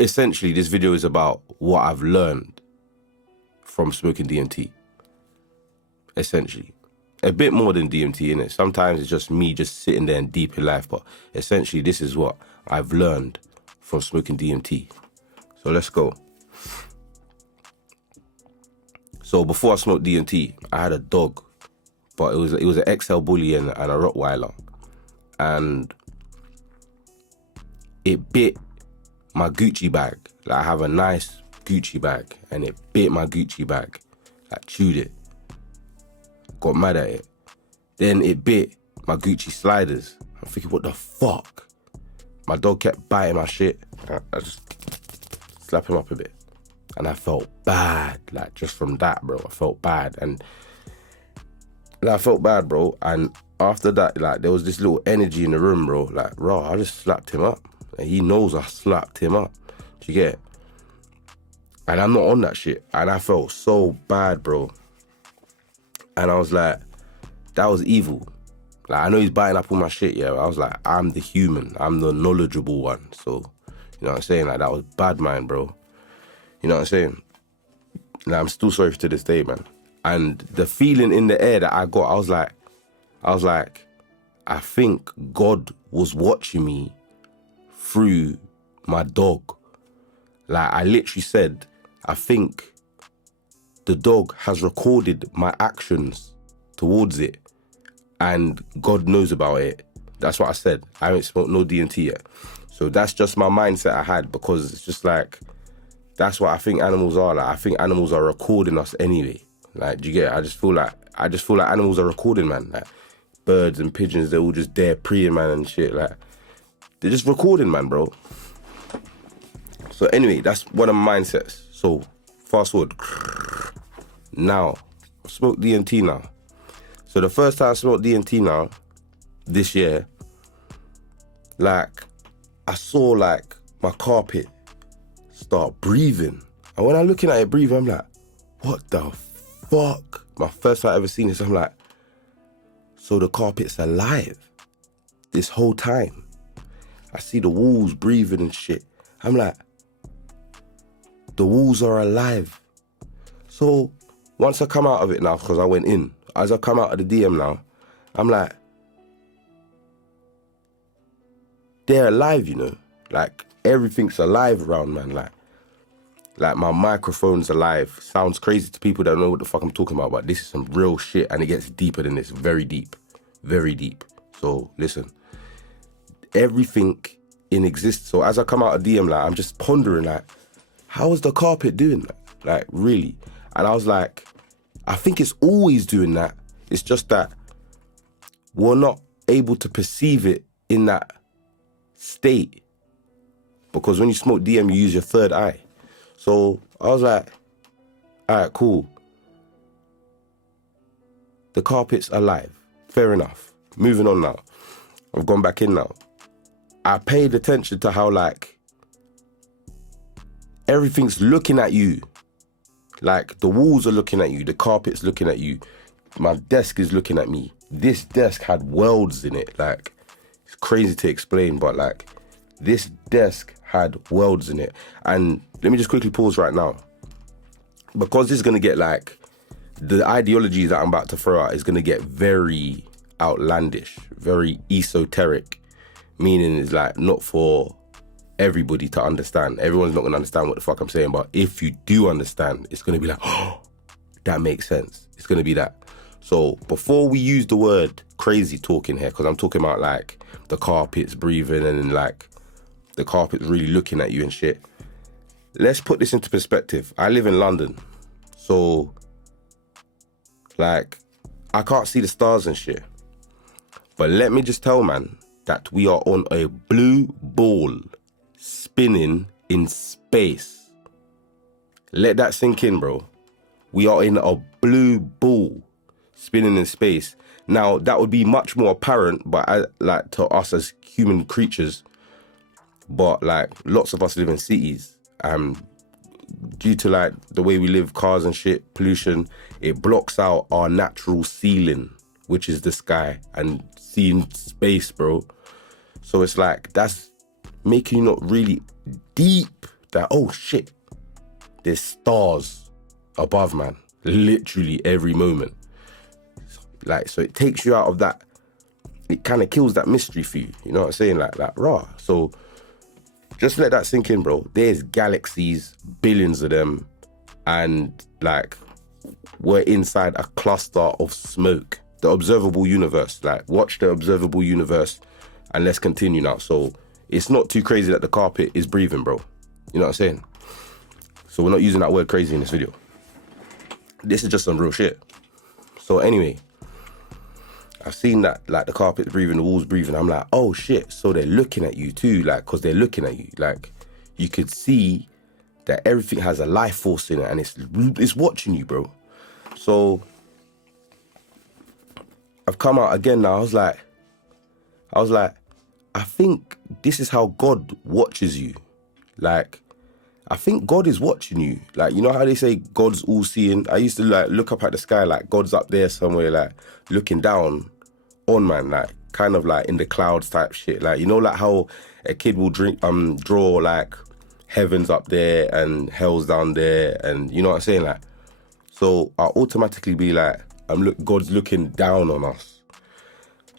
essentially, this video is about what I've learned from smoking DMT. Essentially. A bit more than DMT, innit? Sometimes it's just me just sitting there and deep in life, but essentially this is what I've learned from smoking DMT. So let's go. So before I smoked DMT, I had a dog, but it was an XL bully and a Rottweiler, and it bit my Gucci bag. Like, I have a nice Gucci bag, and it bit my Gucci bag, like chewed it. Got mad at it. Then it bit my Gucci sliders. I'm thinking, what the fuck? My dog kept biting my shit. I just slapped him up a bit. And I felt bad, like, just from that, bro. I felt bad. And after that, like, there was this little energy in the room, bro. Like, bro, I just slapped him up. And he knows I slapped him up. Do you get it? And I'm not on that shit. And I felt so bad, bro. And I was like, that was evil. Like, I know he's biting up all my shit, yeah. I was like, I'm the human. I'm the knowledgeable one. So, you know what I'm saying? Like, that was bad, man, bro. You know what I'm saying? Like, I'm still sorry to this day, man. And the feeling in the air that I got, I was like, I think God was watching me through my dog. Like, I literally said, I think the dog has recorded my actions towards it, and God knows about it. That's what I said. I haven't smoked no DMT yet. So that's just my mindset I had, because it's just like, that's what I think animals are. Like, I think animals are recording us anyway. Like, do you get it? I just feel like animals are recording, man. Like, birds and pigeons, they're all just there preying, man, and shit. Like, they're just recording, man, bro. So anyway, that's one of my mindsets. So fast forward. Now, I smoke DMT now. So the first time I smoked DMT now, this year, like, I saw, like, my carpet start breathing. And when I'm looking at it breathing, I'm like, what the fuck? My first time I ever seen this, I'm like, so the carpet's alive this whole time. I see the walls breathing and shit. I'm like, the walls are alive. So once I come out of it now, because I went in, as I come out of the DM now, I'm like, they're alive, you know? Like, everything's alive around, man. Like my microphone's alive. Sounds crazy to people that don't know what the fuck I'm talking about, but this is some real shit, and it gets deeper than this. Very deep. Very deep. So listen, everything in existence. So as I come out of DM, like, I'm just pondering, like, how is the carpet doing that? Like, really? And I was like, I think it's always doing that. It's just that we're not able to perceive it in that state. Because when you smoke DM, you use your third eye. So I was like, all right, cool. The carpet's alive. Fair enough. Moving on now. I've gone back in now. I paid attention to how, like, everything's looking at you. Like, the walls are looking at you. The carpet's looking at you. My desk is looking at me. This desk had welds in it. Like, it's crazy to explain, but, like, this desk had welds in it. And let me just quickly pause right now. Because this is going to get, like, the ideology that I'm about to throw out is going to get very outlandish, very esoteric, meaning it's, like, not for everybody to understand. Everyone's not going to understand what the fuck I'm saying, but if you do understand, it's going to be like, oh, that makes sense. It's going to be that. So before we use the word crazy talking here, because I'm talking about, like, the carpet's breathing and, like, the carpet's really looking at you and shit, let's put this into perspective. I live in London, so, like, I can't see the stars and shit. But let me just tell, man, that we are on a blue ball spinning in space. Let that sink in, bro. We are in a blue ball spinning in space. Now, that would be much more apparent, but like, to us as human creatures. But, like, lots of us live in cities. Due to, like, the way we live, cars and shit, pollution, it blocks out our natural ceiling, which is the sky, and seeing space, bro. So it's like, that's making you not really deep that, oh shit, there's stars above, man. Literally every moment. Like, so it takes you out of that, it kind of kills that mystery for you. You know what I'm saying? Like, raw. So just let that sink in, bro. There's galaxies, billions of them, and like, we're inside a cluster of smoke. The observable universe. Like, watch the observable universe, and let's continue now. So it's not too crazy that the carpet is breathing, bro. You know what I'm saying? So we're not using that word crazy in this video. This is just some real shit. So anyway, I've seen that, like, the carpet's breathing, the walls breathing. I'm like, oh shit. So they're looking at you too, like, because they're looking at you. Like, you could see that everything has a life force in it, and it's watching you, bro. So I've come out again now. I was like, I think this is how God watches you. Like, I think God is watching you. Like, you know how they say God's all seeing? I used to like look up at the sky like God's up there somewhere, like looking down on man, like kind of like in the clouds type shit. Like, you know, like how a kid will draw like heavens up there and hell's down there, and you know what I'm saying? Like, so I automatically be like, God's looking down on us.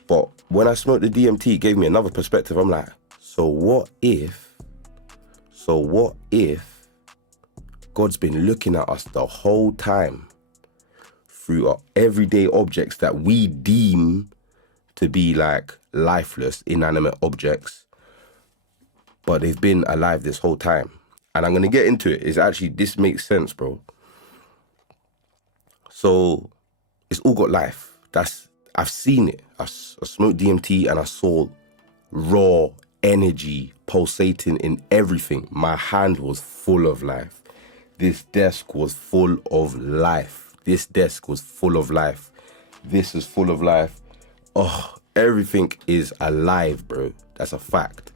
But when I smoked the DMT, it gave me another perspective. I'm like, so what if God's been looking at us the whole time through our everyday objects that we deem to be like lifeless, inanimate objects, but they've been alive this whole time? And I'm going to get into it. It's actually, this makes sense, bro. So it's all got life. I've seen it. I smoked DMT and I saw raw energy pulsating in everything. My hand was full of life. This desk was full of life. This desk was full of life. This is full of life. Oh, everything is alive, bro. That's a fact.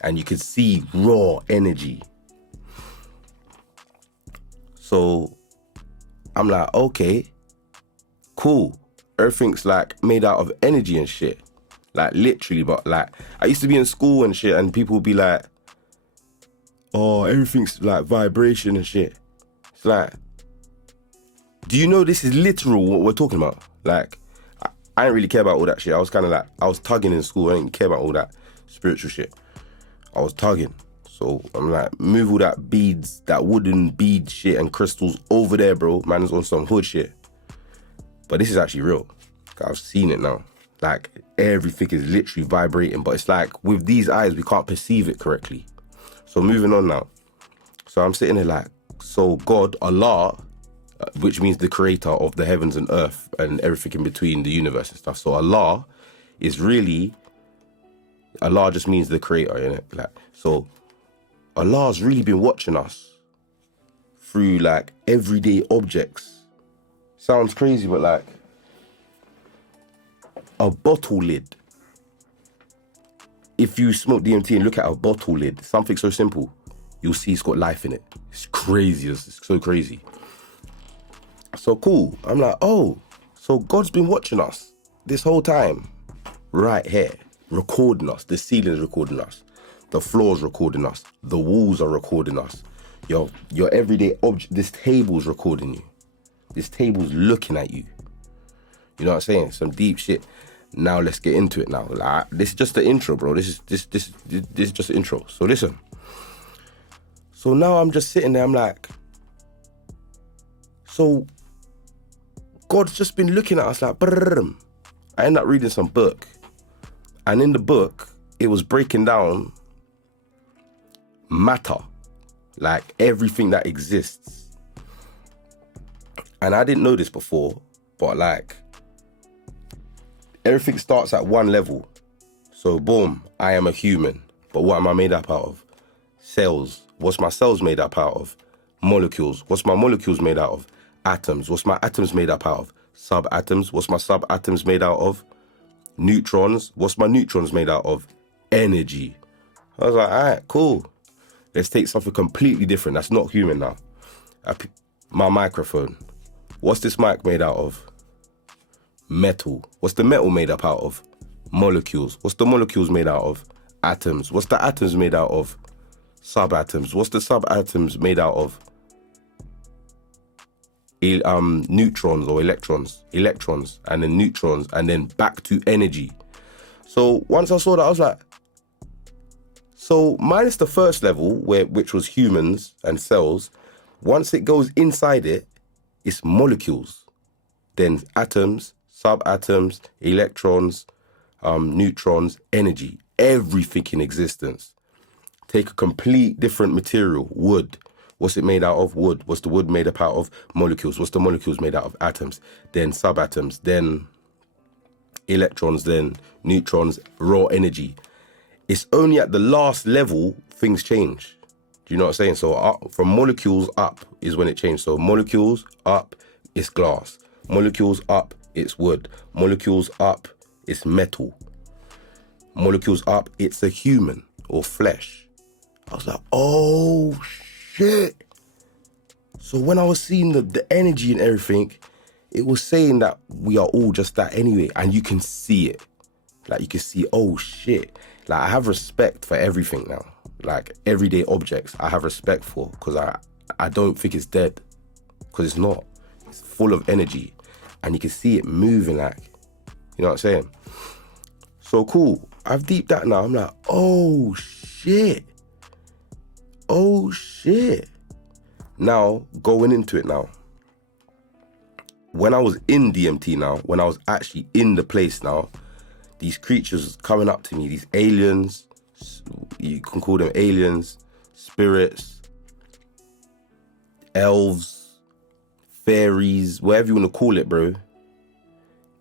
And you can see raw energy. So I'm like, okay, cool. Everything's like made out of energy and shit. Like, literally. But like, I used to be in school and shit, and people would be like, oh, everything's like vibration and shit. It's like, do you know this is literal what we're talking about? Like, I didn't really care about all that shit. I was kind of like, I was tugging in school. I didn't care about all that spiritual shit. I was tugging. So I'm like, move all that beads, that wooden bead shit and crystals over there, bro. Man is on some hood shit. But this is actually real. I've seen it now. Like, everything is literally vibrating, but it's like, with these eyes, we can't perceive it correctly. So moving on now. So I'm sitting there like, so God, Allah, which means the creator of the heavens and earth and everything in between, the universe and stuff. So Allah is really, Allah just means the creator, innit? Like, so Allah's really been watching us through like everyday objects. Sounds crazy, but like a bottle lid. If you smoke DMT and look at a bottle lid, something so simple, you'll see it's got life in it. It's crazy. It's so crazy. So cool. I'm like, oh, so God's been watching us this whole time, right here, recording us. The ceiling's recording us. The floor's recording us. The walls are recording us. Your everyday object, this table's recording you. This table's looking at you. You know what I'm saying? Some deep shit. Now let's get into it now. Like, this is just the intro, bro. This is just the intro. So listen. So now I'm just sitting there, I'm like, so God's just been looking at us like, brrrr. I end up reading some book. And in the book, it was breaking down matter, like everything that exists. And I didn't know this before, but like, everything starts at one level. So boom, I am a human. But what am I made up out of? Cells. What's my cells made up out of? Molecules. What's my molecules made out of? Atoms. What's my atoms made up out of? Subatoms. What's my subatoms made out of? Neutrons. What's my neutrons made out of? Energy. I was like, all right, cool. Let's take something completely different. That's not human now. My microphone. What's this mic made out of? Metal. What's the metal made up out of? Molecules. What's the molecules made out of? Atoms. What's the atoms made out of? subatoms. What's the subatoms made out of? Neutrons or electrons, and then neutrons, and then back to energy. So once I saw that, I was like, so minus the first level, which was humans and cells, once it goes inside it, it's molecules, then atoms, subatoms, electrons, neutrons, energy, everything in existence. Take a complete different material, wood. What's it made out of? Wood. What's the wood made up out of? Molecules. What's the molecules made out of? Atoms. Then subatoms. Then electrons. Then neutrons. Raw energy. It's only at the last level things change. Do you know what I'm saying? So from molecules up is when it changed. So molecules up, it's glass. Molecules up, it's wood. Molecules up, it's metal. Molecules up, it's a human or flesh. I was like, oh shit. So when I was seeing the energy and everything, it was saying that we are all just that anyway. And you can see it. Like you can see, oh shit. Like I have respect for everything now. Like everyday objects I have respect for, because I don't think it's dead. Because it's not. It's full of energy. And you can see it moving, like, you know what I'm saying? So cool. I've deeped that now. I'm like, oh shit. Oh shit. Now, going into it now. When I was in DMT now, when I was actually in the place now, these creatures coming up to me, these aliens, you can call them aliens, spirits, elves, fairies, whatever you want to call it, bro.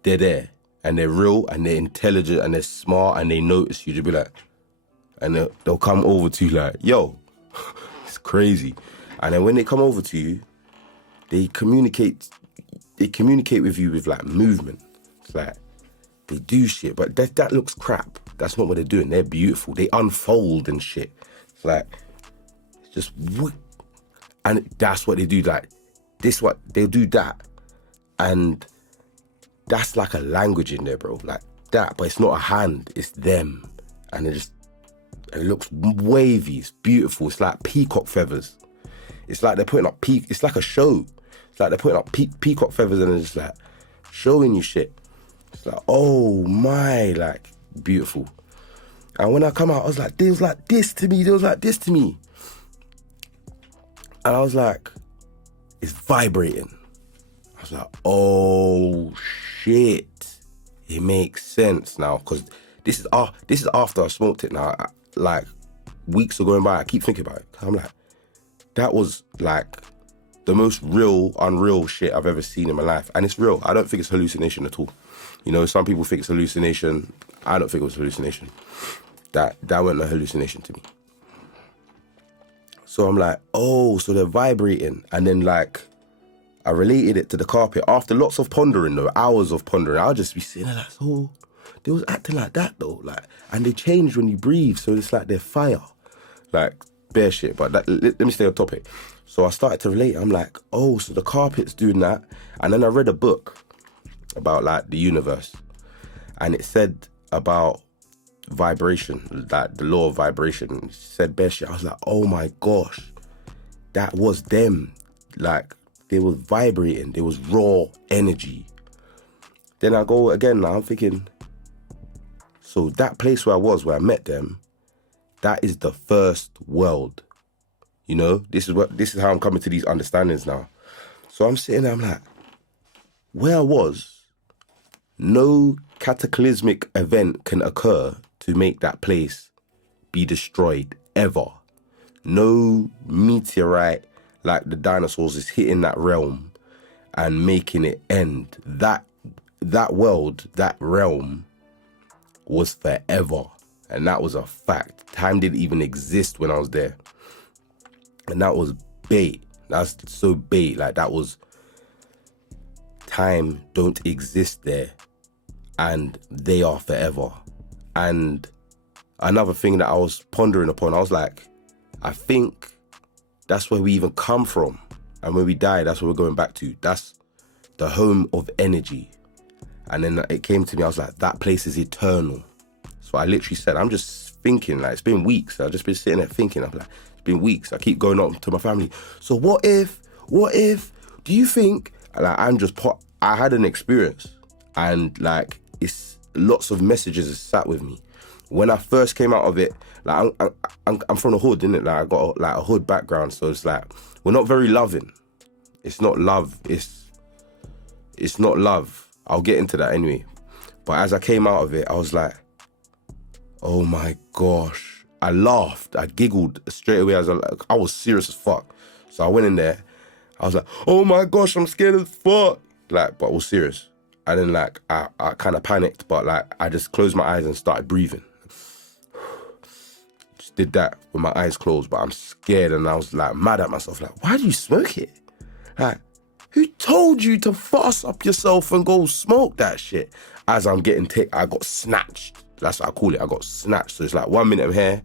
They're there. And they're real, and they're intelligent, and they're smart, and they notice you. They'll be like, and they'll come over to you like, yo, it's crazy. And then when they come over to you, they communicate with you with like movement. It's like, they do shit, but that looks crap. That's not what they're doing. They're beautiful. They unfold and shit. It's like, it's just, and that's what they do. Like, they'll do that. And that's like a language in there, bro. Like that, but it's not a hand, it's them. And it looks wavy, it's beautiful. It's like peacock feathers. It's like they're putting up it's like a show. It's like they're putting up peacock feathers and they're just like showing you shit. It's like, oh my, like beautiful. And when I come out, I was like, they was like this to me. They was like this to me. And I was like, it's vibrating. I was like, oh shit. It makes sense now, because this is after I smoked it now. Like weeks are going by, I keep thinking about it. I'm like, that was like the most real, unreal shit I've ever seen in my life. And it's real. I don't think it's hallucination at all. You know, some people think it's hallucination. I don't think it was hallucination. That wasn't a hallucination to me. So I'm like, oh, so they're vibrating. And then like, I related it to the carpet. After lots of pondering though, hours of pondering, I'll just be sitting there like, oh, they was acting like that though. Like, and they change when you breathe. So it's like they're fire. Like, bare shit. But let me stay on topic. So I started to relate. I'm like, oh, so the carpet's doing that. And then I read a book about like the universe. And it said about vibration, like the law of vibration. It said bare shit. I was like, oh my gosh, that was them. Like, they was vibrating. There was raw energy. Then I go again now, I'm thinking, so that place where I met them, that is the first world. You know, this is how I'm coming to these understandings now. So I'm sitting there, I'm like, where I was, no cataclysmic event can occur to make that place be destroyed ever. No meteorite like the dinosaurs is hitting that realm and making it end. That world, that realm was forever. And that was a fact. Time didn't even exist when I was there. And that was bait. That's so bait. Like, that was, time don't exist there. And they are forever. And another thing that I was pondering upon, I was like, I think that's where we even come from. And when we die, that's where we're going back to. That's the home of energy. And then it came to me, I was like, that place is eternal. So I literally said, I'm just thinking, like, it's been weeks. I've just been sitting there thinking. I'm like, it's been weeks. I keep going up to my family. So what if, do you think, like, I had an experience and like, it's lots of messages that sat with me. When I first came out of it, like I'm from the hood, innit? Like I got like a hood background. So it's like, we're not very loving. It's not love. It's not love. I'll get into that anyway. But as I came out of it, I was like, oh my gosh. I laughed. I giggled straight away. I was serious as fuck. So I went in there. I was like, oh my gosh, I'm scared as fuck. Like, but I was serious. And then like, I kind of panicked, but like, I just closed my eyes and started breathing. Just did that with my eyes closed, but I'm scared. And I was like mad at myself. Like, why do you smoke it? Like, who told you to fuss up yourself and go smoke that shit? As I'm getting I got snatched. That's what I call it. I got snatched. So it's like 1 minute I'm here,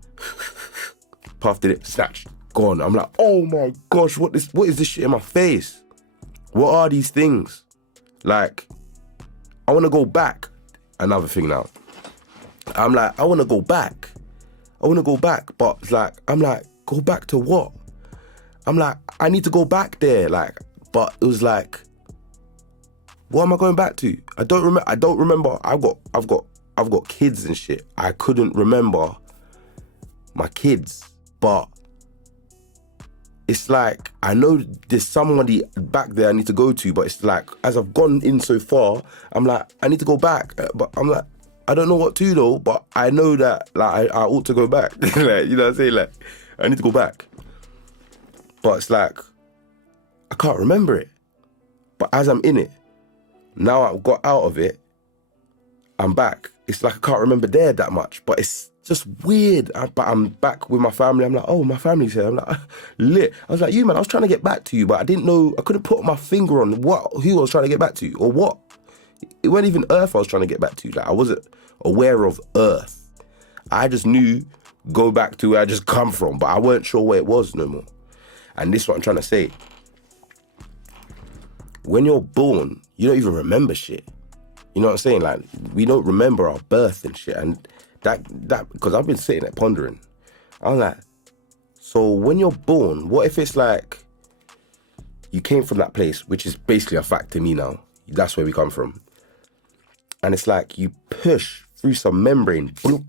puffed it, snatched, gone. I'm like, oh my gosh, what is this shit in my face? What are these things? Like, I want to go back. Another thing now. I'm like, I want to go back. But it's like, I'm like, go back to what? I'm like, I need to go back there. Like, but it was like, what am I going back to? I don't remember. I've got kids and shit. I couldn't remember my kids, but it's like, I know there's somebody back there I need to go to, but it's like, as I've gone in so far, I'm like, I need to go back. But I'm like, I don't know what to though, but I know that like I ought to go back. Like, you know what I'm saying? Like, I need to go back. But it's like, I can't remember it. But as I'm in it, now I've got out of it, I'm back. It's like I can't remember there that much, but it's just weird. But I'm back with my family. I'm like, oh, my family's here. I'm like, lit. I was like, you man, I was trying to get back to you, but I didn't know, I couldn't put my finger on who I was trying to get back to or what. It wasn't even Earth I was trying to get back to. Like, I wasn't aware of Earth. I just knew, go back to where I just come from, but I weren't sure where it was no more. And this is what I'm trying to say. When you're born, you don't even remember shit. You know what I'm saying? Like, we don't remember our birth and shit. And that because I've been sitting there pondering. I'm like, so when you're born, what if it's like you came from that place, which is basically a fact to me now. That's where we come from. And it's like you push through some membrane, bloop,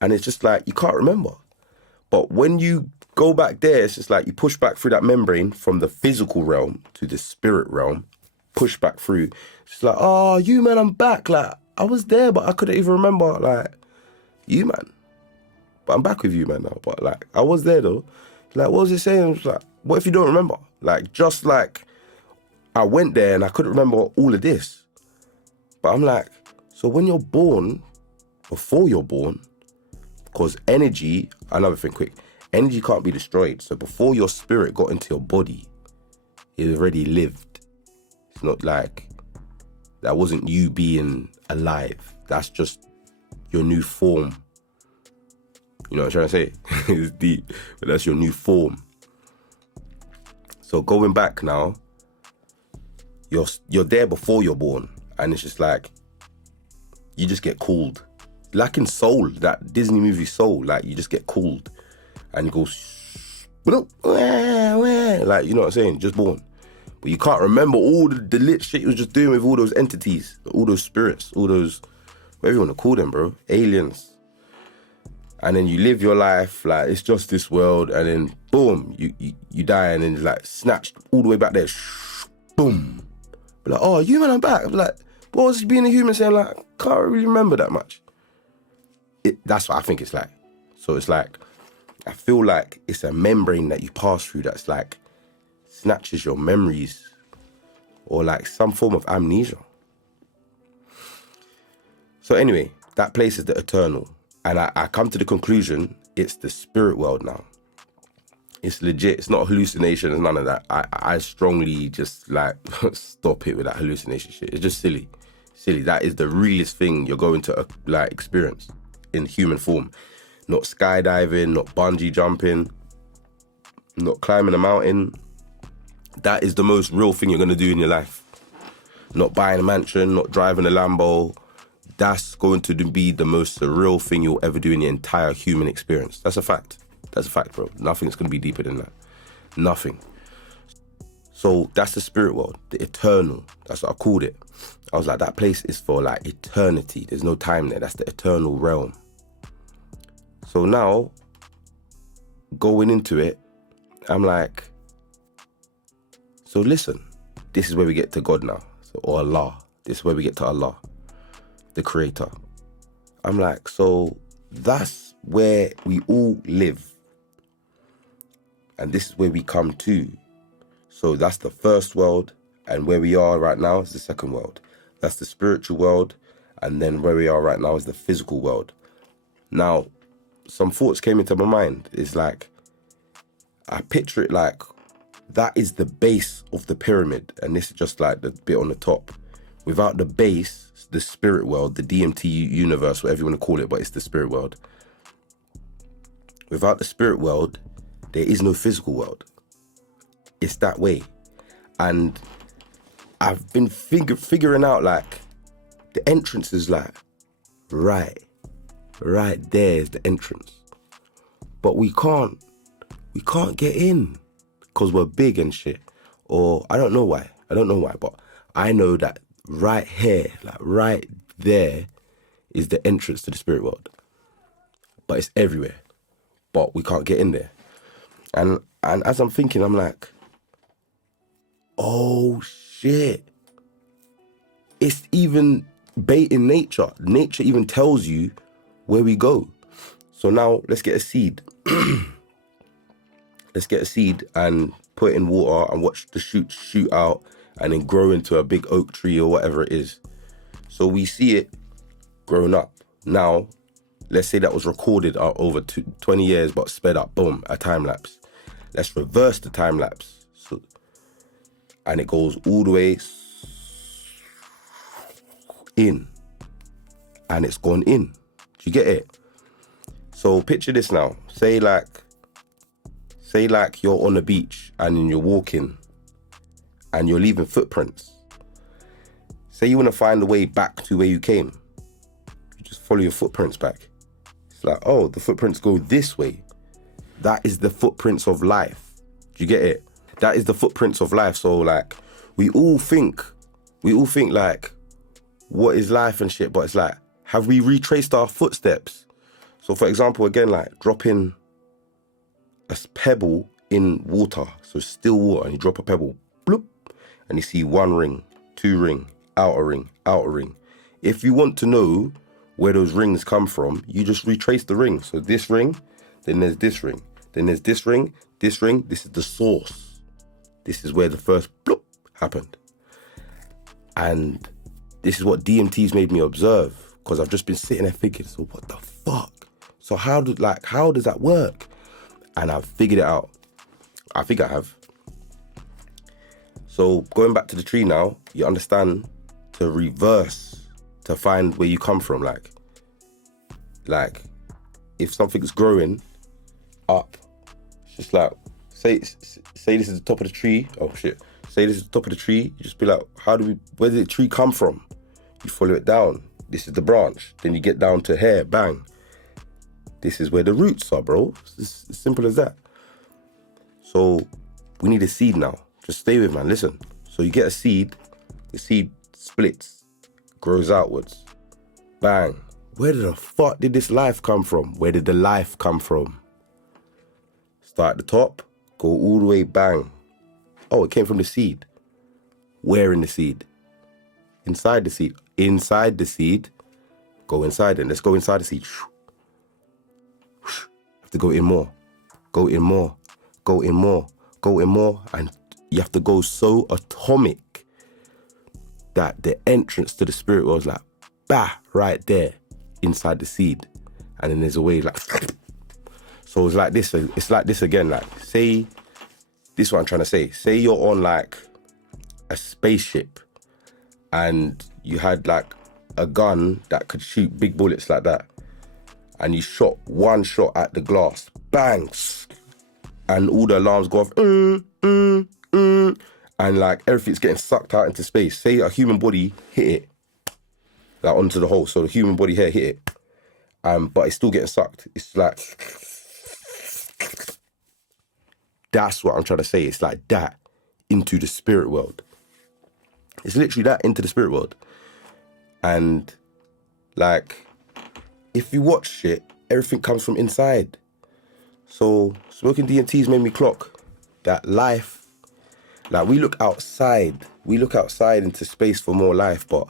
and it's just like you can't remember. But when you go back there, it's just like you push back through that membrane from the physical realm to the spirit realm, push back through. It's like, oh, you man, I'm back. Like, I was there, but I couldn't even remember, like, you man. But I'm back with you, man, now. But like, I was there though. Like, what was it saying? It was like, what if you don't remember? Like, just like, I went there and I couldn't remember all of this. But I'm like, so when you're born, before you're born, because energy, another thing quick, energy can't be destroyed. So before your spirit got into your body, it already lived. It's not like, that wasn't you being alive. That's just your new form. You know what I'm trying to say? It's deep, but that's your new form. So going back now, you're there before you're born, and it's just like, you just get called. Like in Soul, that Disney movie Soul, like you just get called and you go, like, you know what I'm saying? Just born. But you can't remember all the lit shit you was just doing with all those entities, all those spirits, all those, whatever you want to call them, bro, aliens. And then you live your life like it's just this world, and then boom, you die, and then it's like snatched all the way back there, boom. But like, oh, you man, I'm back. I'm like, what was being a human saying? Like, can't really remember that much. That's what I think it's like. So it's like, I feel like it's a membrane that you pass through that's like snatches your memories, or like some form of amnesia. So anyway, that place is the eternal. And I come to the conclusion, it's the spirit world now. It's legit. It's not a hallucination. It's none of that. I strongly just like stop it with that hallucination shit. It's just silly. Silly. That is the realest thing you're going to like experience in human form. Not skydiving, not bungee jumping, not climbing a mountain. That is the most real thing you're going to do in your life. Not buying a mansion, not driving a Lambo. That's going to be the most surreal thing you'll ever do in your entire human experience. That's a fact. That's a fact, bro. Nothing's going to be deeper than that. Nothing. So that's the spirit world, the eternal. That's what I called it. I was like, that place is for like eternity. There's no time there. That's the eternal realm. So now, going into it, I'm like, so listen, this is where we get to God now. Or Allah. This is where we get to Allah, the creator. I'm like, so that's where we all live. And this is where we come to. So that's the first world, and where we are right now is the second world. That's the spiritual world, and then where we are right now is the physical world. Now, some thoughts came into my mind. It's like, I picture it like, that is the base of the pyramid, and this is just like the bit on the top. Without the base, the spirit world, the DMT universe, whatever you want to call it, but it's the spirit world. Without the spirit world, there is no physical world. It's that way. And I've been figuring out, like, the entrance is like, right there is the entrance. But we can't get in because we're big and shit. Or I don't know why, but I know that right here, like right there, is the entrance to the spirit world. But it's everywhere. But we can't get in there. And as I'm thinking, I'm like, oh shit. It's even bait in nature. Nature even tells you where we go. So now let's get a seed. Let's get a seed and put it in water and watch the shoots shoot out and then grow into a big oak tree or whatever it is. So we see it growing up. Now, let's say that was recorded over 20 years, but sped up, boom, a time lapse. Let's reverse the time lapse. So, and it goes all the way in. And it's gone in. Do you get it? So picture this now. Say like you're on the beach and you're walking and you're leaving footprints. Say you want to find the way back to where you came. You just follow your footprints back. It's like, oh, the footprints go this way. That is the footprints of life. Do you get it? That is the footprints of life. So like, we all think like, what is life and shit? But it's like, have we retraced our footsteps? So for example, again, like dropping a pebble in water, so still water, and you drop a pebble, bloop, and you see one ring, two ring, outer ring, outer ring. If you want to know where those rings come from, you just retrace the ring. So this ring, then there's this ring, then there's this ring, this is the source. This is where the first bloop happened. And this is what DMT's made me observe, because I've just been sitting there thinking, so what the fuck? So how does that work? And I've figured it out. I think I have. So going back to the tree now, you understand to reverse, to find where you come from. Like if something's growing up, it's just like, say this is the top of the tree. Oh shit. Say this is the top of the tree. You just be like, where did the tree come from? You follow it down. This is the branch. Then you get down to here, bang. This is where the roots are, bro. It's as simple as that. So we need a seed now. Just stay with, man. Listen. So you get a seed. The seed splits, grows outwards. Bang. Where the fuck did this life come from? Where did the life come from? Start at the top, go all the way, bang. Oh, it came from the seed. Where in the seed? Inside the seed. Inside the seed. Go inside and let's go inside the seed. Have to go in more. Go in more. Go in more. Go in more. And you have to go so atomic that the entrance to the spirit world is like, bah, right there inside the seed. And then there's a way like, so it's like this. It's like this again. Like, say, this is what I'm trying to say. Say you're on like a spaceship and you had like a gun that could shoot big bullets like that. And you shot one shot at the glass, bang, and all the alarms go off, and like everything's getting sucked out into space. Say a human body hit it, like onto the hole, so the human body here hit it, but it's still getting sucked. It's like, That's what I'm trying to say. It's like that into the spirit world. It's literally that into the spirit world. And like, if you watch shit, everything comes from inside. So smoking DMT's made me clock that life, like we look outside into space for more life, but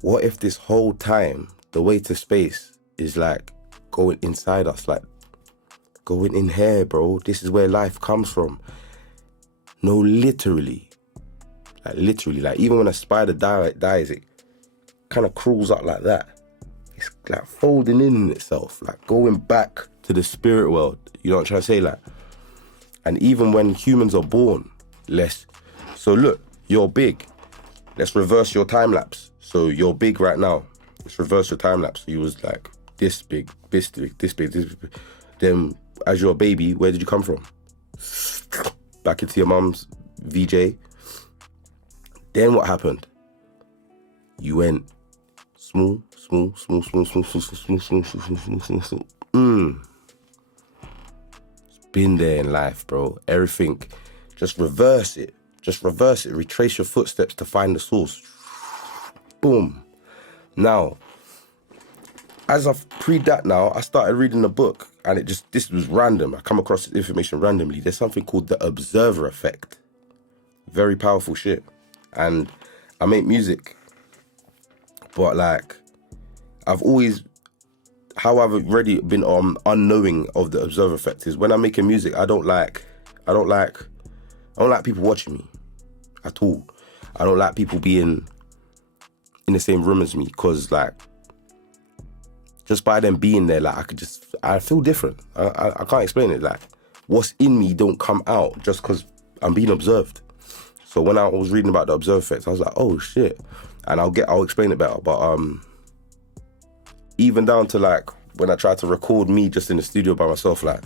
what if this whole time the way to space is like going inside us, like going in here, bro? This is where life comes from. No, literally, like even when a spider dies, it kind of crawls up like that. It's like folding in itself, like going back to the spirit world. You know what I'm trying to say? Like, and even when humans are born, so look, you're big. Let's reverse your time lapse. So you're big right now. Let's reverse your time lapse. So you was like this big, this big, this big, this big. Then as you're a baby, where did you come from? Back into your mum's VJ. Then what happened? You went small. It's been there in life, bro. Everything. Just reverse it. Retrace your footsteps to find the source. Boom. Now, as I've pre that now, I started reading the book and this was random. I come across this information randomly. There's something called the observer effect. Very powerful shit. And I make music. But like, I've always, how I've already been unknowing of the observer effect is when I'm making music, I don't like people watching me at all. I don't like people being in the same room as me, because like, just by them being there, like I feel different. I can't explain it. Like, what's in me don't come out just because I'm being observed. So when I was reading about the observer effect, I was like, oh shit. And I'll explain it better. But even down to like when I tried to record me just in the studio by myself, like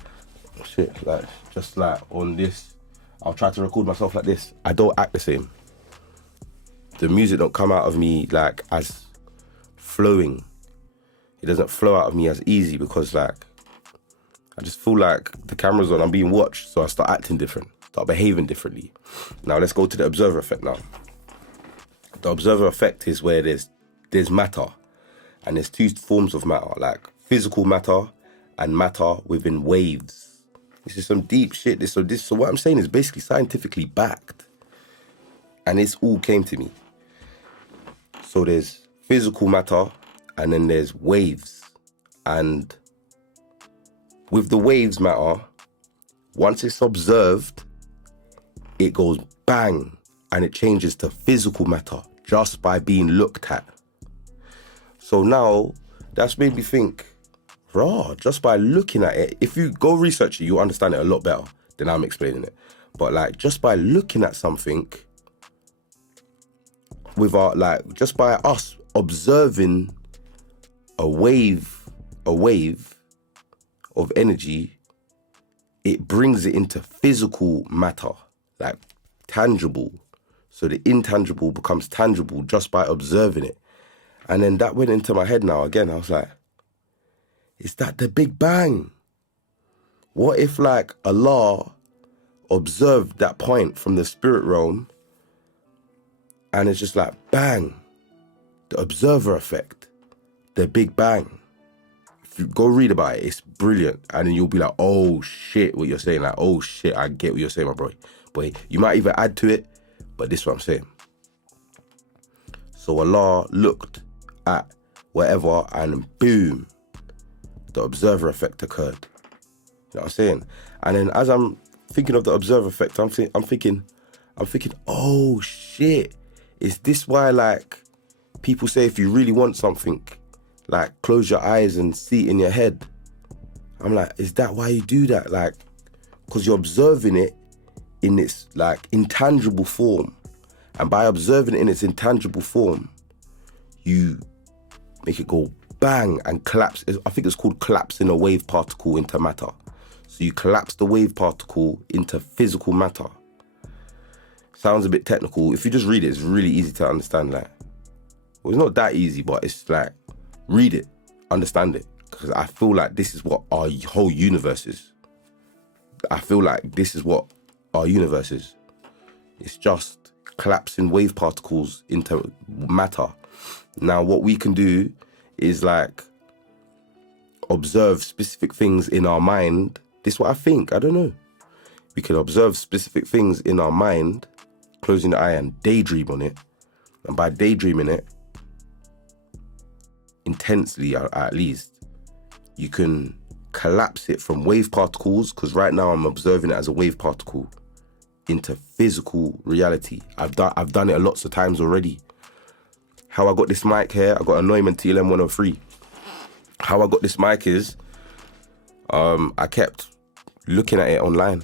shit, like just like on this, I'll try to record myself like this. I don't act the same. The music don't come out of me like as flowing. It doesn't flow out of me as easy because like, I just feel like the camera's on, I'm being watched, so I start acting different, start behaving differently. Now let's go to the observer effect now. The observer effect is where there's matter, and there's two forms of matter, like physical matter and matter within waves. This is some deep shit. So what I'm saying is basically scientifically backed, and this all came to me. So there's physical matter, and then there's waves. And with the waves matter, once it's observed, it goes bang, and it changes to physical matter just by being looked at. So now, that's made me think, just by looking at it, if you go research it, you'll understand it a lot better than I'm explaining it. But like, just by looking at something, just by us observing a wave of energy, it brings it into physical matter, like tangible. So the intangible becomes tangible just by observing it. And then that went into my head now again. I was like, is that the Big Bang? What if like Allah observed that point from the spirit realm, and it's just like, bang, the observer effect, the Big Bang. If you go read about it, it's brilliant. And then you'll be like, oh shit, what you're saying. Like, oh shit, I get what you're saying, my bro. But you might even add to it, but this is what I'm saying. So Allah looked at whatever and boom, the observer effect occurred. You know what I'm saying? And then as I'm thinking of the observer effect, I'm thinking, oh shit, is this why like people say if you really want something, like close your eyes and see it in your head? I'm like, is that why you do that? Like, because you're observing it in its like intangible form. And by observing it in its intangible form, you make it go bang and collapse. I think it's called collapsing a wave particle into matter. So you collapse the wave particle into physical matter. Sounds a bit technical. If you just read it, it's really easy to understand. Like, well, it's not that easy, but it's like, read it, understand it. Because I feel like this is what our whole universe is. I feel like this is what our universe is. It's just collapsing wave particles into matter. Now, what we can do is like observe specific things in our mind. This is what I think. I don't know. We can observe specific things in our mind, closing the eye and daydream on it. And by daydreaming it, intensely at least, you can collapse it from wave particles, because right now I'm observing it as a wave particle, into physical reality. I've done it lots of times already. How I got this mic here, I got a Neumann TLM 103. How I got this mic is, I kept looking at it online.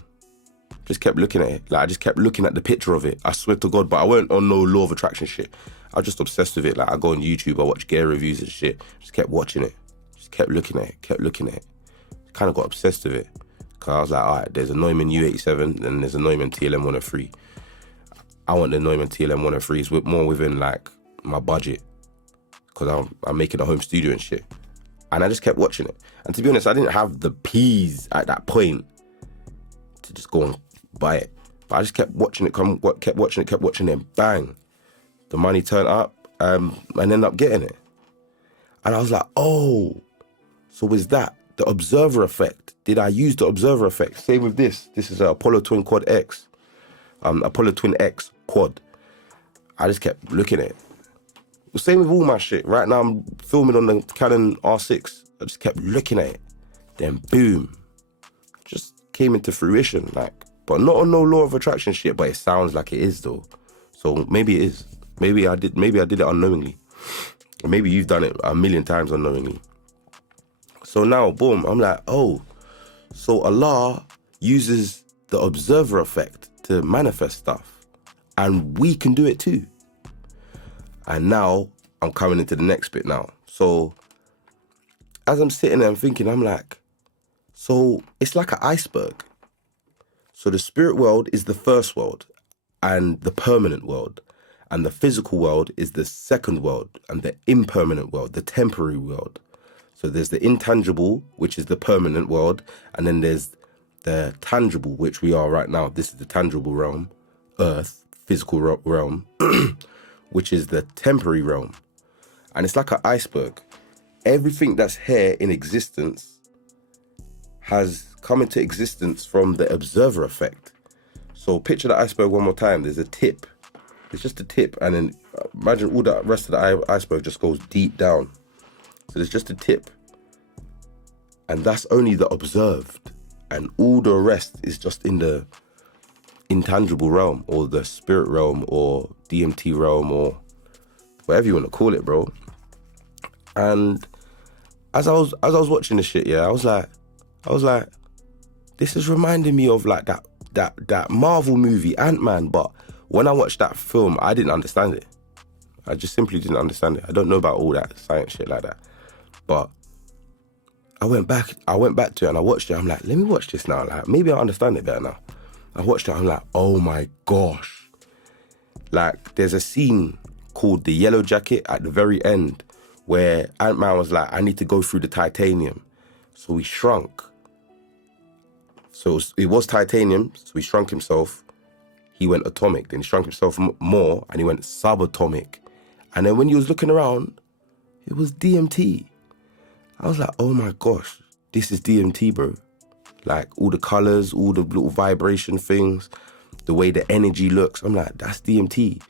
Just kept looking at it. Like, I just kept looking at the picture of it. I swear to God, but I weren't on no law of attraction shit. I was just obsessed with it. Like, I go on YouTube, I watch gear reviews and shit. Just kept watching it. Just kept looking at it. Kind of got obsessed with it. Because I was like, all right, there's a Neumann U87, and there's a Neumann TLM 103. I want the Neumann TLM 103s with more within, like, my budget. Because I'm making a home studio and shit. And I just kept watching it. And to be honest, I didn't have the peas at that point to just go and buy it. But I just kept watching it, and bang, the money turned up, and ended up getting it. And I was like, oh, so was that the observer effect? Did I use the observer effect? Same with this. This is a Apollo Twin Quad X, Apollo Twin X Quad. I just kept looking at it. The same with all my shit. Right now I'm filming on the Canon R6. I just kept looking at it. Then boom, just came into fruition, like. But not on no law of attraction shit, but it sounds like it is though. So maybe it is. Maybe I did it unknowingly. Or maybe you've done it a million times unknowingly. So now, boom, I'm like, oh, so Allah uses the observer effect to manifest stuff. And we can do it too. And now I'm coming into the next bit now. So as I'm sitting there, I'm thinking, I'm like, so it's like an iceberg. So the spirit world is the first world and the permanent world. And the physical world is the second world, and the impermanent world, the temporary world. So there's the intangible, which is the permanent world. And then there's the tangible, which we are right now. This is the tangible realm, earth, physical realm, which is the temporary realm. And it's like an iceberg. Everything that's here in existence has come into existence from the observer effect. So picture the iceberg one more time. There's a tip. It's just a tip. And then imagine all the rest of the iceberg just goes deep down. So there's just a tip. And that's only the observed. And all the rest is just in the intangible realm, or the spirit realm, or DMT realm, or whatever you want to call it, bro. And as I was watching this shit, yeah, I was like, this is reminding me of like that Marvel movie Ant-Man. But when I watched that film, I didn't understand it. I just simply didn't understand it. I don't know about all that science shit like that. But I went back to it and I watched it. I'm like, let me watch this now. Like, maybe I understand it better now. I watched it. I'm like, oh my gosh. Like, there's a scene called The Yellow Jacket at the very end where Ant-Man was like, I need to go through the titanium. So he shrunk. So it was titanium. So he shrunk himself. He went atomic. Then he shrunk himself more and he went subatomic. And then when he was looking around, it was DMT. I was like, oh my gosh, this is DMT, bro. Like all the colors, all the little vibration things, the way the energy looks. I'm like, that's DMT.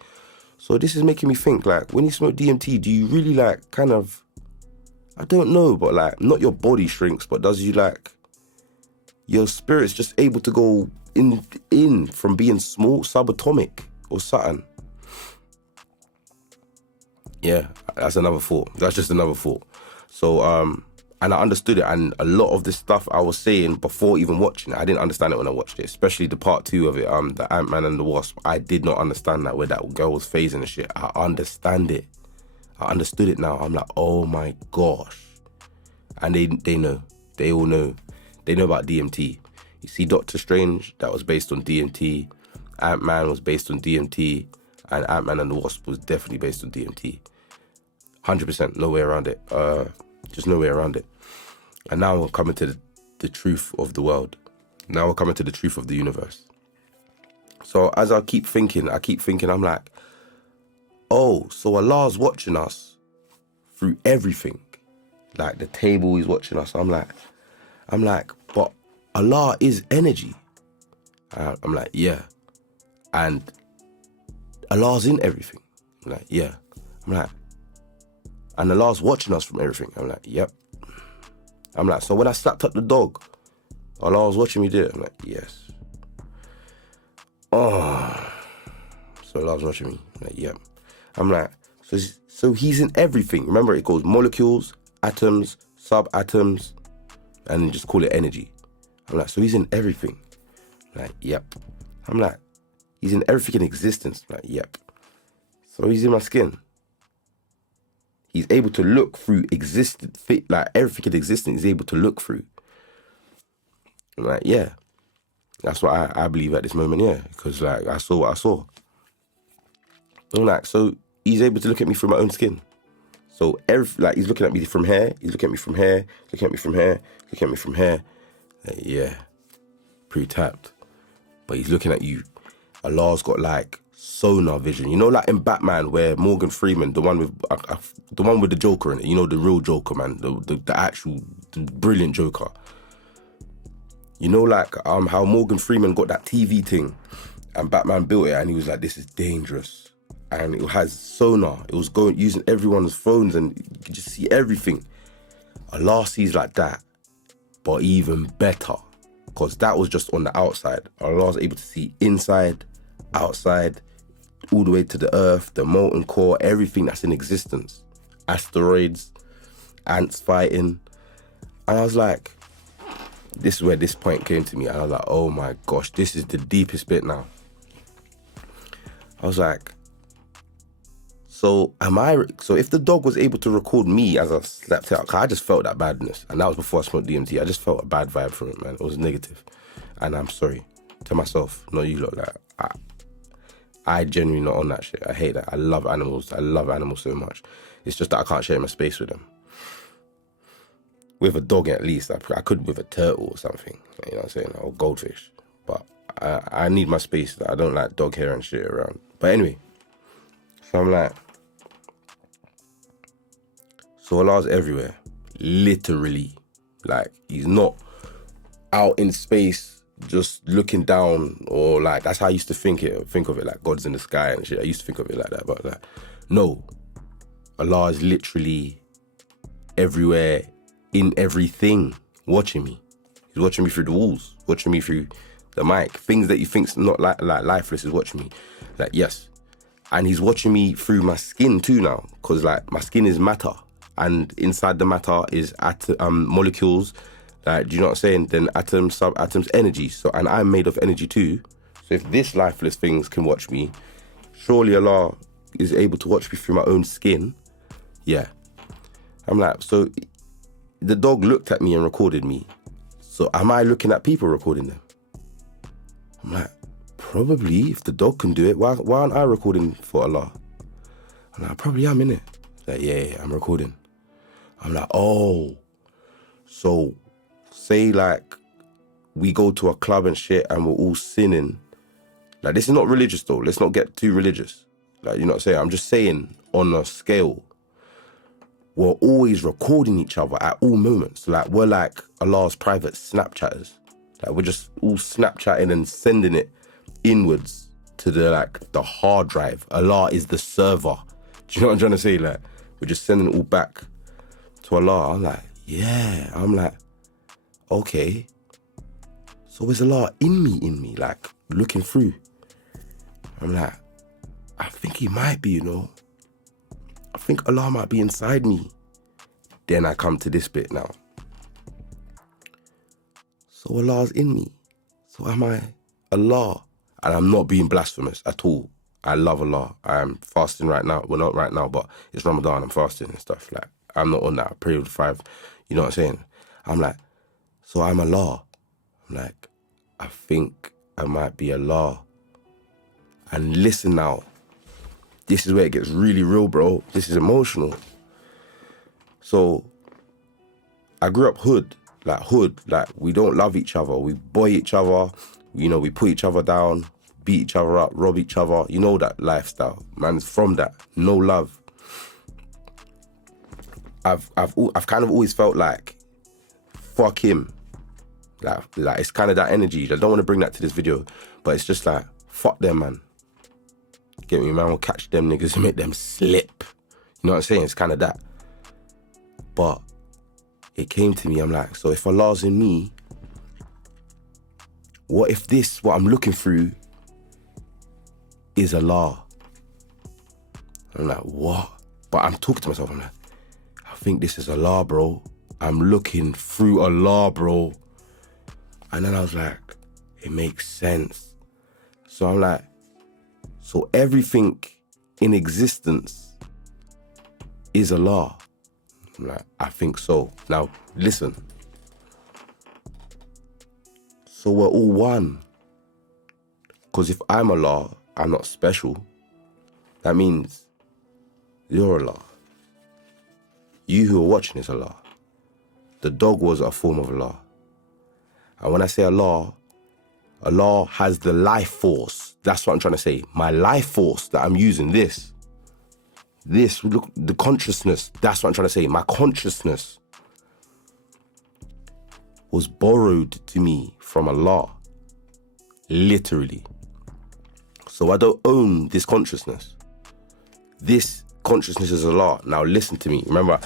So this is making me think, like, when you smoke DMT, do you really like kind of, I don't know, but like, not your body shrinks, but does you like, your spirit's just able to go in from being small, subatomic or something. Yeah, that's another thought. That's just another thought. So, and I understood it. And a lot of this stuff I was saying before even watching it, I didn't understand it when I watched it, especially the part 2 of it, the Ant-Man and the Wasp. I did not understand that, where that girl was phasing and shit. I understand it. I understood it now. I'm like, oh my gosh. And they know. They all know. They know about DMT. You see, Doctor Strange, that was based on DMT. Ant-Man was based on DMT. And Ant-Man and the Wasp was definitely based on DMT. 100%, no way around it. Just no way around it. And now we're coming to the truth of the world. Now we're coming to the truth of the universe. So as I keep thinking, I'm like, oh, so Allah's watching us through everything. Like the table, he's watching us. I'm like, but Allah is energy. I'm like, yeah. And Allah's in everything. I'm like, yeah. I'm like, and Allah's watching us from everything. I'm like, yep. I'm like, so when I slapped up the dog, Allah was watching me do it. I'm like, yes. Oh, so Allah was watching me. I'm like, yep. I'm like, so he's in everything. Remember, it goes molecules, atoms, subatoms, and then just call it energy. I'm like, so he's in everything. I'm like, yep. I'm like, he's in everything in existence. I'm like, yep. So he's in my skin. He's able to look through existent, like everything in existence he's able to look through. I'm like, yeah. That's what I believe at this moment, yeah. Because like I saw what I saw. I'm like, so he's able to look at me through my own skin. So like he's looking at me from here, he's looking at me from here, looking at me from here, looking at me from here. Like, yeah, pretty tapped. But he's looking at you. Allah's got like sonar vision. You know, like in Batman, where Morgan Freeman, the one with the Joker in it. You know, the real Joker, man, the brilliant Joker. You know, like how Morgan Freeman got that TV thing, and Batman built it, and he was like, "This is dangerous," and it has sonar. It was going using everyone's phones, and you could just see everything. Allah sees like that, but even better, because that was just on the outside. Allah's able to see inside, outside, all the way to the earth, the molten core, everything that's in existence. Asteroids, ants fighting. And I was like, this is where this point came to me. And I was like, oh my gosh, this is the deepest bit now. I was like, so if the dog was able to record me as I slapped it out, 'cause I just felt that badness. And that was before I smoked DMT. I just felt a bad vibe from it, man. It was negative. And I'm sorry to myself, not you lot. Like, I genuinely not on that shit. I hate that. I love animals. I love animals so much. It's just that I can't share my space with them. With a dog, at least, I could with a turtle or something. You know what I'm saying? Or goldfish. But I need my space. I don't like dog hair and shit around. But anyway, so I'm like, so Allah's everywhere. Literally. Like, he's not out in space just looking down, or like, that's how I used to think of it, like God's in the sky and shit. I used to think of it like that, but like, no. Allah is literally everywhere, in everything, watching me. He's watching me through the walls, watching me through the mic. Things that you think's not like lifeless is watching me. Like, yes. And he's watching me through my skin too now, because like my skin is matter, and inside the matter is molecules. Like, do you know what I'm saying? Then atoms, subatoms, energy. So, and I'm made of energy too. So if this lifeless things can watch me, surely Allah is able to watch me through my own skin. Yeah. I'm like, so the dog looked at me and recorded me. So am I looking at people recording them? I'm like, probably. If the dog can do it, why aren't I recording for Allah? I'm like, probably am, innit? Like, yeah, I'm recording. I'm like, oh. So say like we go to a club and shit and we're all sinning. Like, this is not religious though. Let's not get too religious. Like, you know what I'm saying? I'm just saying on a scale, we're always recording each other at all moments. Like, we're like Allah's private Snapchatters. Like, we're just all Snapchatting and sending it inwards to the hard drive. Allah is the server. Do you know what I'm trying to say? Like, we're just sending it all back to Allah. I'm like, yeah. I'm like, okay. So is Allah in me, like looking through? I'm like, I think he might be, you know. I think Allah might be inside me. Then I come to this bit now. So Allah's in me. So am I Allah? And I'm not being blasphemous at all. I love Allah. I'm fasting right now. Well, not right now, but it's Ramadan. I'm fasting and stuff. Like, I'm not on that. I pray with 5. You know what I'm saying? I'm like, so I'm Allah. I'm like, I think I might be Allah. And listen now. This is where it gets really real, bro. This is emotional. So I grew up hood. like hood, like we don't love each other. We boy each other, you know, we put each other down, beat each other up, rob each other. You know that lifestyle, man's from that. No love. I've kind of always felt like, fuck him. Like it's kind of that energy. I don't want to bring that to this video, but it's just like, fuck them, man. Get me, man? We'll catch them niggas and make them slip. You know what I'm saying? It's kind of that. But it came to me, I'm like, so if Allah's in me, what if this, what I'm looking through, is Allah? I'm like, what? But I'm talking to myself, I'm like, I think this is Allah, bro. I'm looking through Allah, bro. And then I was like, it makes sense. So I'm like, so everything in existence is Allah. I'm like, I think so. Now, listen. So we're all one. Because if I'm Allah, I'm not special. That means you're Allah. You who are watching is Allah. The dog was a form of Allah. And when I say Allah, Allah has the life force. That's what I'm trying to say. My life force that I'm using, this, look, the consciousness, that's what I'm trying to say. My consciousness was borrowed to me from Allah. Literally. So I don't own this consciousness. This consciousness is Allah. Now listen to me. Remember,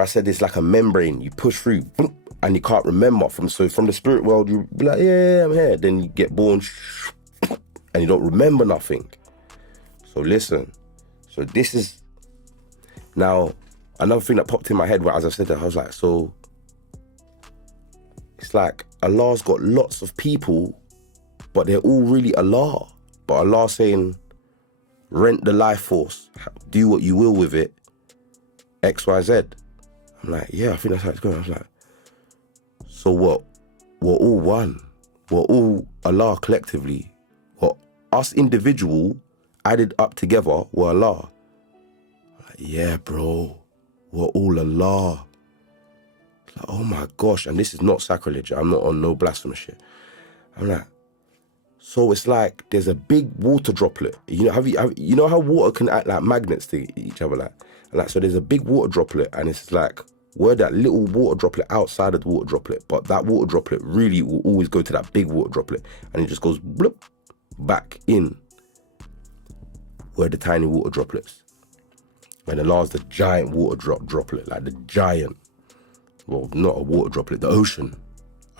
I said it's like a membrane. You push through, boom, and you can't remember. From the spirit world, you be like, yeah, I'm here. Then you get born, and you don't remember nothing. So listen. So this is, now, another thing that popped in my head, where, as I said that, I was like, so, it's like Allah's got lots of people, but they're all really Allah. But Allah saying, rent the life force, do what you will with it, X, Y, Z. I'm like, yeah, I think that's how it's going. I was like, so what? We're all one. We're all Allah collectively. What us individual added up together were Allah. I'm like, yeah, bro, we're all Allah. Like, oh my gosh, and this is not sacrilege. I'm not on no blasphemous shit. I'm like, so it's like there's a big water droplet. You know, you know how water can act like magnets to each other, like so there's a big water droplet, and it's like we're that little water droplet outside of the water droplet, but that water droplet really will always go to that big water droplet, and it just goes bloop back in where the tiny water droplets. And Allah's the giant water droplet, like the giant, well, not a water droplet, the ocean.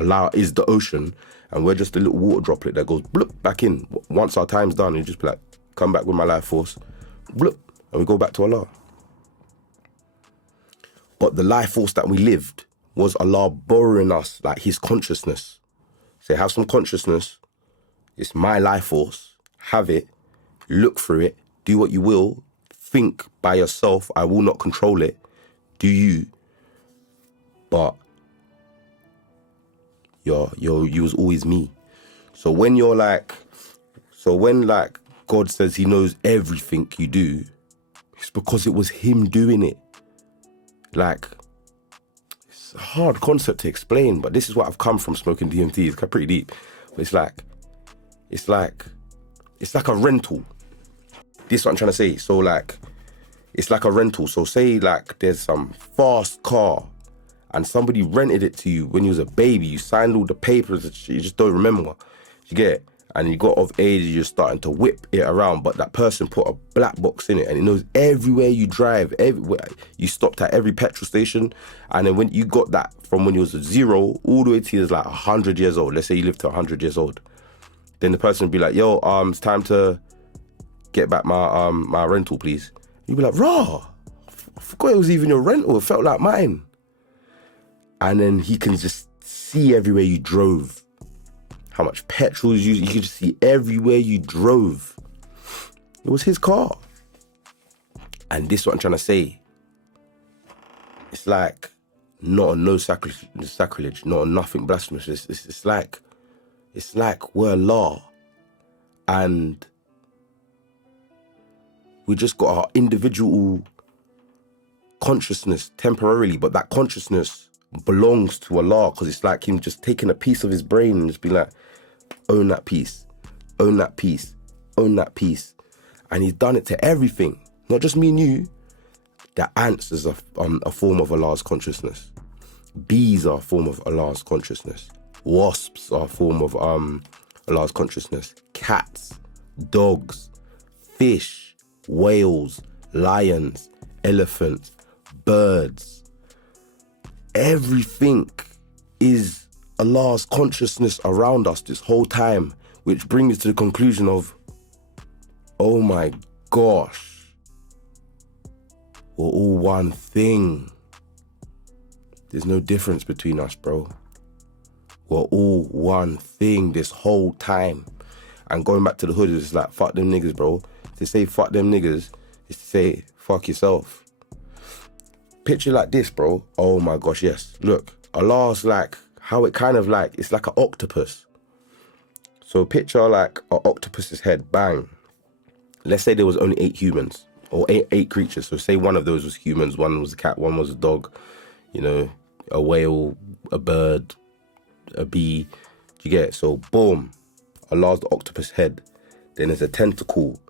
Allah is the ocean, and we're just a little water droplet that goes bloop back in. Once our time's done, you just be like, come back with my life force, bloop, and we go back to Allah. But the life force that we lived was Allah borrowing us, like his consciousness. Say, have some consciousness. It's my life force. Have it. Look through it. Do what you will. Think by yourself. I will not control it. Do you. But you was always me. So when God says he knows everything you do, it's because it was him doing it. Like, it's a hard concept to explain, but this is what I've come from smoking DMT. It's pretty deep. But it's like a rental. This is what I'm trying to say. So like, it's like a rental. So say like there's some fast car and somebody rented it to you when you was a baby. You signed all the papers that you just don't remember. You get it? And you got of age, you're starting to whip it around, but that person put a black box in it and it knows everywhere you drive, everywhere. You stopped at every petrol station, and then when you got that from when you was 0 all the way to you was like 100 years old. Let's say you lived to 100 years old. Then the person would be like, yo, it's time to get back my rental, please. You'd be like, raw, I forgot it was even your rental. It felt like mine. And then he can just see everywhere you drove, how much petrol you used. You could just see everywhere you drove. It was his car. And this is what I'm trying to say. It's like not a no sacrilege, not a nothing blasphemous. It's like we're Allah, and we just got our individual consciousness temporarily, but that consciousness belongs to Allah, because it's like him just taking a piece of his brain and just be like, own that piece, own that piece, own that piece. And he's done it to everything, not just me and you. The ants is a form of Allah's consciousness. Bees are a form of Allah's consciousness. Wasps are a form of Allah's consciousness. Cats, dogs, fish, whales, lions, elephants, birds. Everything is Allah's consciousness around us this whole time, which brings us to the conclusion of, oh my gosh, we're all one thing. There's no difference between us, bro. We're all one thing this whole time. And going back to the hood, it's like, fuck them niggas, bro. To say fuck them niggas is to say fuck yourself. Picture like this, bro. Oh my gosh, yes. Look, Allah's like, how it kind of like, it's like an octopus. So picture like an octopus's head, bang. Let's say there was only 8 humans, or eight creatures. So say one of those was humans, one was a cat, one was a dog, you know, a whale, a bird, a bee. Do you get it? So boom, Allah's the octopus head. Then there's a tentacle,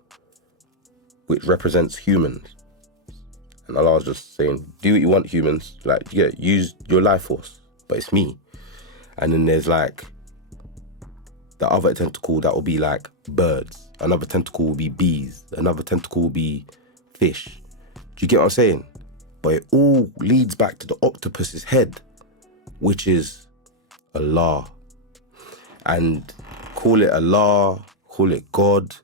which represents humans. And Allah's just saying, do what you want, humans. Like, you get it? Use your life force, but it's me. And then there's like the other tentacle that will be like birds. Another tentacle will be bees. Another tentacle will be fish. Do you get what I'm saying? But it all leads back to the octopus's head, which is Allah. And call it Allah, call it God.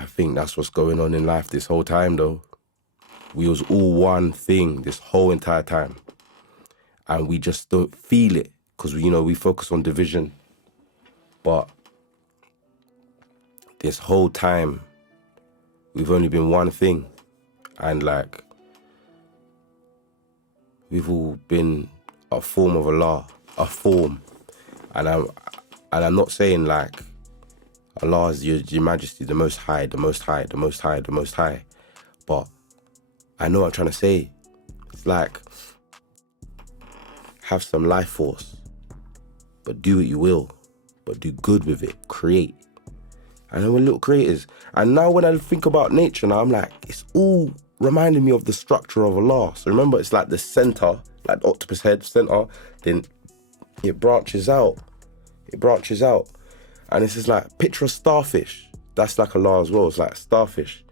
I think that's what's going on in life this whole time, though. We was all one thing this whole entire time. And we just don't feel it, because we focus on division. But this whole time, we've only been one thing. And like, we've all been a form of Allah, a form. And I'm not saying like Allah is your Majesty, the Most High, the Most High, the Most High, the Most High. But I know what I'm trying to say. It's like, have some life force, but do what you will, but do good with it, create. And then we're little creators. And now when I think about nature now, I'm like, it's all reminding me of the structure of Allah. So remember, it's like the center, like the octopus head center, then it branches out. It branches out. And it's just like, picture a starfish. That's like Allah as well. It's like starfish.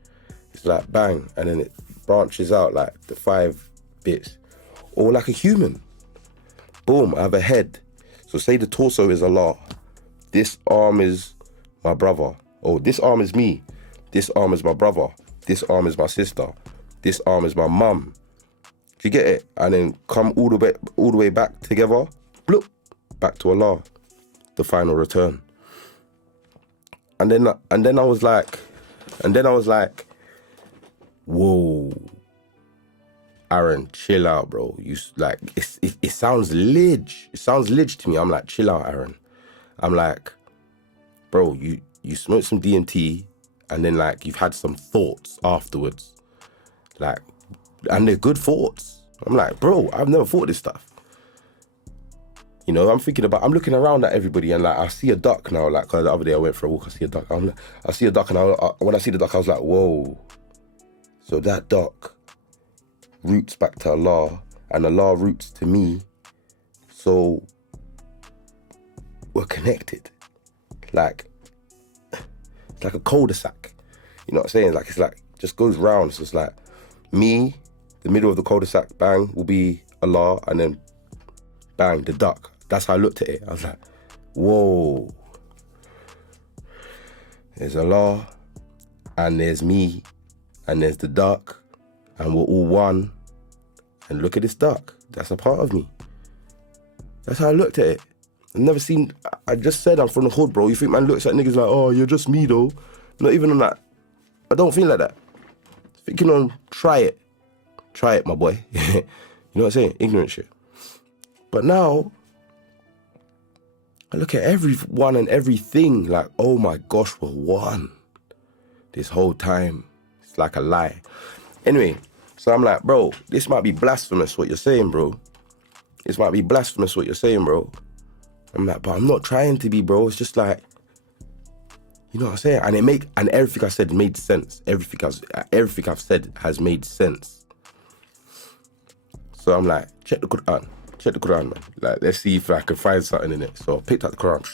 It's like bang, and then it branches out like the 5 bits. Or like a human. Boom, I have a head. So say the torso is Allah. This arm is my brother. Oh, this arm is me. This arm is my brother. This arm is my sister. This arm is my mum. Do you get it? And then come all the way back together. Bloop, back to Allah. The final return. And then I was like, whoa, Aaron, chill out, bro. You like, it sounds lig. It sounds lig to me. I'm like, chill out, Aaron. I'm like, bro, you smoked some DMT, and then like you've had some thoughts afterwards, like, and they're good thoughts. I'm like, bro, I've never thought this stuff. I'm I'm looking around at everybody, and like I see a duck now. Like, 'cause the other day I went for a walk, I see a duck. I see a duck, and when I see the duck, I was like, whoa. So that duck roots back to Allah, and Allah roots to me. So we're connected. Like, it's like a cul-de-sac. You know what I'm saying? Like, it's like, just goes round. So it's like, me, the middle of the cul-de-sac, bang, will be Allah, and then bang, the duck. That's how I looked at it. I was like, whoa. There's Allah, and there's me, and there's the duck, and we're all one. And look at this duck. That's a part of me. That's how I looked at it. I've never seen, I just said I'm from the hood, bro. You think man looks at niggas like, oh, you're just me, though. Not even on that. I don't feel like that. Thinking on, try it. Try it, my boy. You know what I'm saying? Ignorant shit. But now, I look at everyone and everything like, oh my gosh, we're one. This whole time, It's like a lie. Anyway, so I'm like, bro, this might be blasphemous what you're saying, bro. This might be blasphemous what you're saying, bro. I'm like, but I'm not trying to be, bro. It's just like, you know what I'm saying? And everything I said made sense. Everything I've said has made sense. So I'm like, check the Quran, man. Like, let's see if I can find something in it. So I picked up the Quran.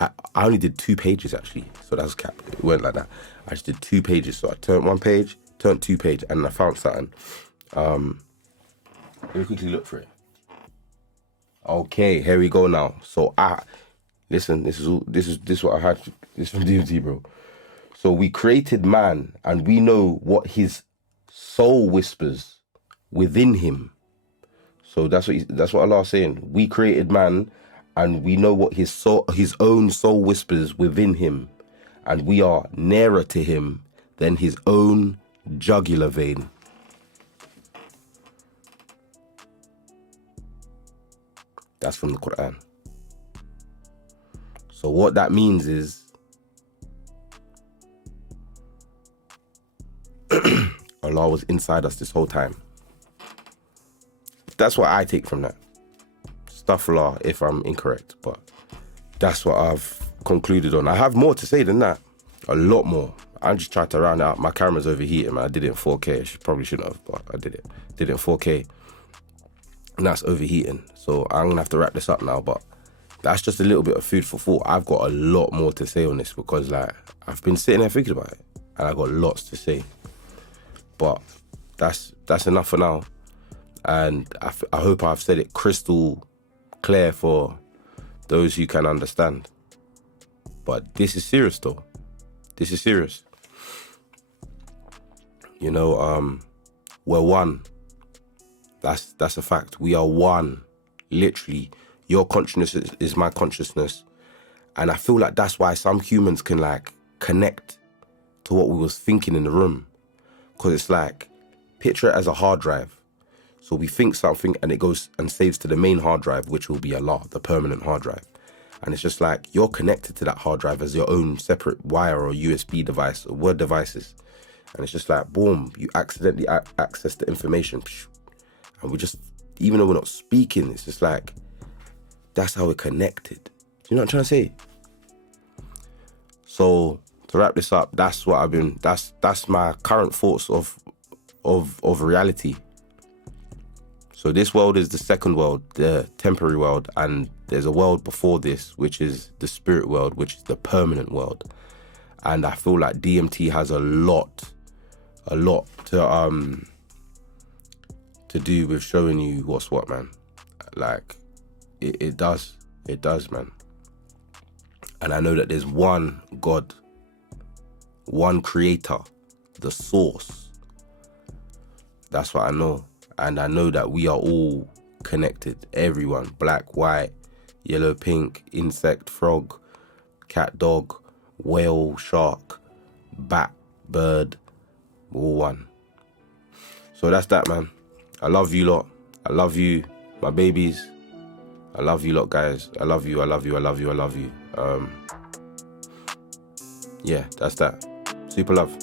I only did 2 pages actually, so that was cap. It weren't like that. I just did 2 pages. So I turned 1 page, turned 2 page, and I found something. Let me quickly look for it. Okay, here we go now. So listen, this is what I had. This is from DMT, bro. So we created man, and we know what his soul whispers within him. So that's what Allah's saying. We created man, and we know what his own soul whispers within him, and we are nearer to him than his own jugular vein. That's from the Quran. So what that means is Allah was inside us this whole time. That's what I take from that. Astaghfirullah if I'm incorrect, but that's what I've concluded on. I have more to say than that. A lot more. I just tried to round it up. My camera's overheating, man. I did it in 4K. I probably shouldn't have, but I did it. Did it in 4K. And that's overheating. So I'm going to have to wrap this up now, but that's just a little bit of food for thought. I've got a lot more to say on this because, like, I've been sitting there thinking about it and I got lots to say. But that's enough for now. And I hope I've said it crystal clear for those who can understand. But this is serious, though. This is serious. You know, we're one. That's a fact. We are one. Literally. Your consciousness is my consciousness. And I feel like that's why some humans can, like, connect to what we was thinking in the room. Because it's like, picture it as a hard drive. So we think something and it goes and saves to the main hard drive, which will be Allah, the permanent hard drive. And it's just like, you're connected to that hard drive as your own separate wire or USB device or word devices. And it's just like, boom, you accidentally access the information. And we just, even though we're not speaking, it's just like, that's how we're connected. You know what I'm trying to say? So to wrap this up, that's what I've been, that's my current thoughts of reality. So this world is the second world, the temporary world, and there's a world before this, which is the spirit world, which is the permanent world. And I feel like DMT has a lot to do with showing you what's what, man. Like, it does, man. And I know that there's one God, one creator, the source. That's what I know. And I know that we are all connected. Everyone, black, white, yellow, pink, insect, frog, cat, dog, whale, shark, bat, bird, all one. So that's that, man. I love you lot. I love you, my babies. I love you lot, guys. I love you, I love you, I love you, I love you. Yeah, that's that. Super love.